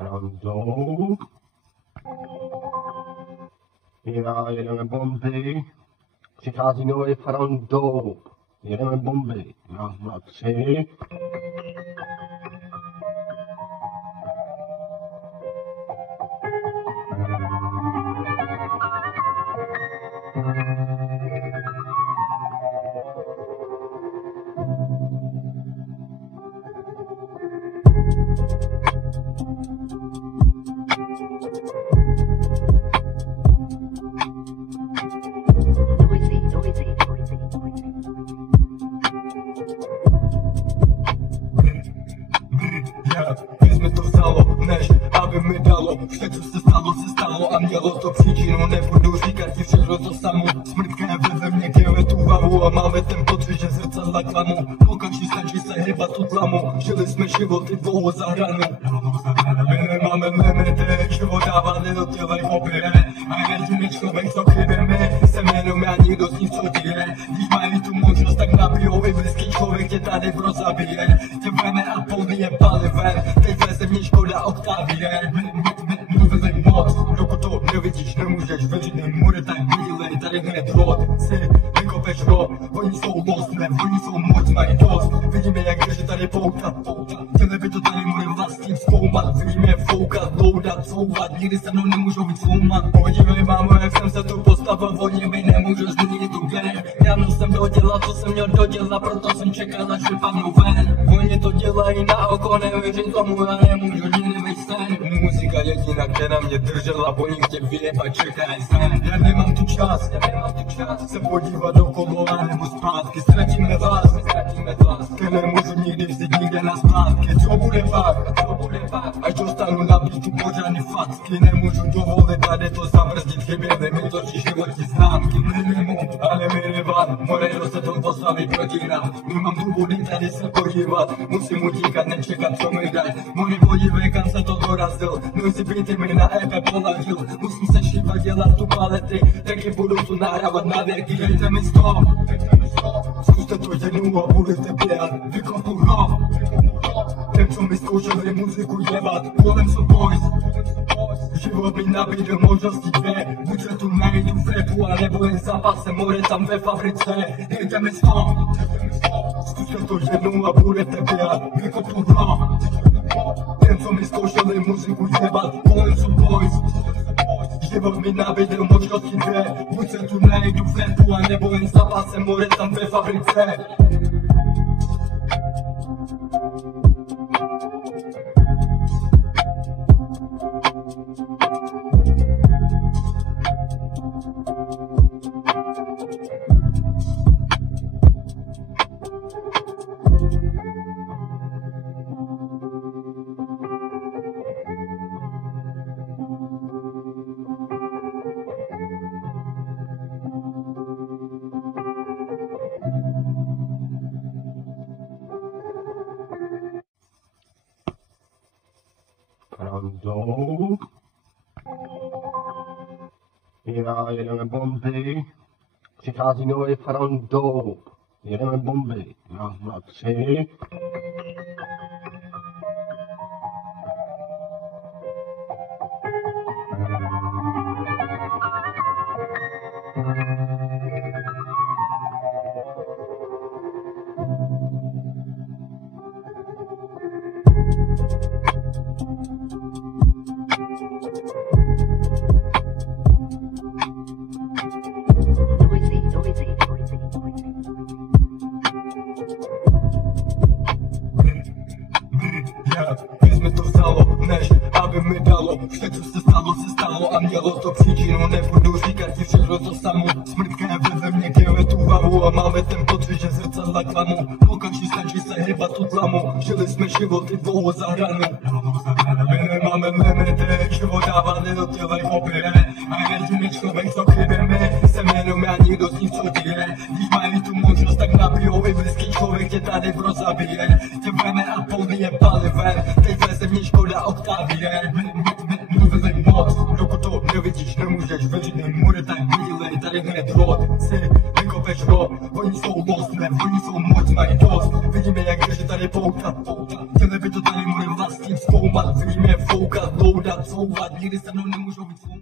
Randou. Jedeme bomby. Přichází nový Randou. Jedeme bomby. 1, 2, 3. Když mi to vzalo, než aby mi dalo. Vše, co se stalo a mělo to příčinu. Nebudu říkat ti všechno to samo. Smrtka ve mně kejve tu hlavu a máme ten pocit, že zrcadla klamu. Pokaží snaží se hýbat tu tlamu. Žili jsme životy dlouho za hranu. My nemáme limity, život dává nedotělej hobby. A jediný člověk, co chybíme, jsem jenom já, nikdo z nich, co díre. Když mají tu možnost, tak nabijou i blízký člověk tě tady prozabije. Tě veme a polije palivem, teď ze mě škoda Octavie. Mluvili moc, dokud to nevidíš, nemůžeš věřit, nebude tak vydělej, tady hned rod. Si vykopeš rod, oni jsou mocné, oni jsou moc, mají dost. Vidíme, jak drže tady pouta. Chtěli by to tady můj vlastním zkoumat. Vidíme foukat, loudat, couvat, nikdy se mnou nemůžou víc zkoumat. Podívej, mámo, jak jsem se tu postavil, oni mi nemůžou změnit tu gen. Dávno jsem dodělal, co jsem měl dodělat, proto jsem čekal, až vypadnou ven. Oni to dělají na oko, nevěřím tomu, já nemůžu nikdy víc sen. Muzika jediná, která mě držela, po nich tě vyjebat, čekaj sen. Já nemám tu čas se podívat okolo a nebo zpátky. Ztratíme vás, ke nemůžu nikdy vzít nikde na splátky. Co bude pak, až dostanu na beatu pořádný facky. Nemůžu dovolit tady to zabrzdit, chyběli mi točí životní známky. Minimum, ale minivan, Moreno se to postaví proti nám. Nemám důvody tady se podívat, musím utíkat, nečekat, co mi daj. Moji podívej, kam se to dorazil, noisy beaty mi na EP položil. Musím se šívat, dělat tu palety, taky budu tu nahrávat na věky. Dejte mi stop, zkuste to jednou a budete běhat, vykopu rap. Ten, co mi zkoušeli muziku jebat, kolem jsou boys. Život mi nabídl možnosti dvě, buď se tu najdu v rapu, anebo jen zápasem more tam ve fabrice. Dejte mi stop, zkuste to jednou a budete běhat, vykopu rap. Ten, co mi zkoušeli muziku jebat, kolem jsou boys. Život mi nabídl možnosti dvě, buď se tu najdu v rapu, anebo jen zápasem more tam ve fabrice. Randou. Jedeme bomby. Přichází nový Randou. Jedeme bomby. 1, 2, 3. Když mi to vzalo, než aby mi dalo. Vše, co se stalo a mělo to příčinu. Nebudu říkat ti všechno to samo. Smrtka ve mně kejve tu hlavu a máme ten pocit, že zrcadla klamu. Pokaží snaží se hýbat tu tlamu. Žili jsme životy dlouho za hranu. My nemáme limity, život dává nedotělej hobby. A jediný člověk, co chybíme, jsem jenom já, nikdo z nich, co díre. Když mají tu možnost, tak nabijou i blízký člověk tě tady prozabije. Tě veme a polije palivem, teď ze mě škoda Octavie. Mluvili moc, dokud to nevidíš, nemůžeš věřit, nebude tak vydělej, tady hned rod. Si vykopeš rod, oni jsou mocné, oni jsou moc, mají dost. Vidíme, jak drže tady pouta. Chtěli by to tady Nebudem vás tím zkoumat, víme foukat, loudat, couvat, nikdy se mnou nemůžou být svou.